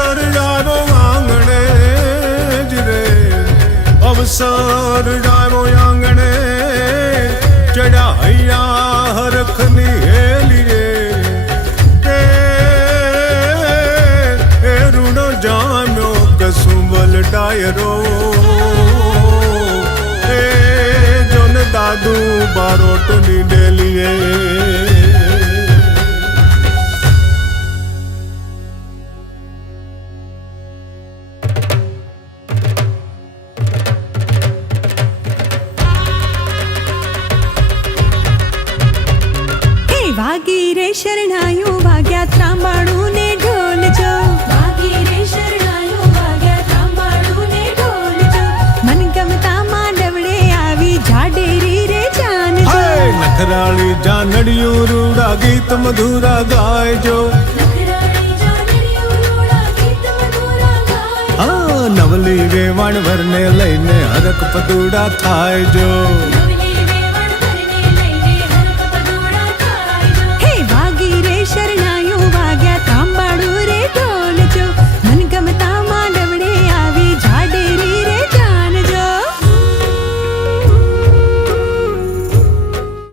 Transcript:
અવસર જાવો આંગણે જ રે, અવસર જાવો આંગણે ચડ્યા હૈયા હરખની હેલી રે, એ રૂડો જામ્યો કસુંબલ ડાયરો, એ જોન દાદુ બારોટની ડેલીએ. વાગી રે શરણાયું વાગ્યા ત્રાંબાણું ને ઢોલ જો, વાગી રે શરણાયું વાગ્યા ત્રાંબાણું ને ઢોલ જો, મન ગમતા માંડવડે આવી જાડેરી રે જાન જો, નખરાળી જાનડિયું રૂડા ગીત મધુરા ગાયજો, નખરાળી જાનડિયું રૂડા ગીત મધુરા ગાયજો, નવલી વેવાણ વરને લઈને હરક પદુડા થાય જો.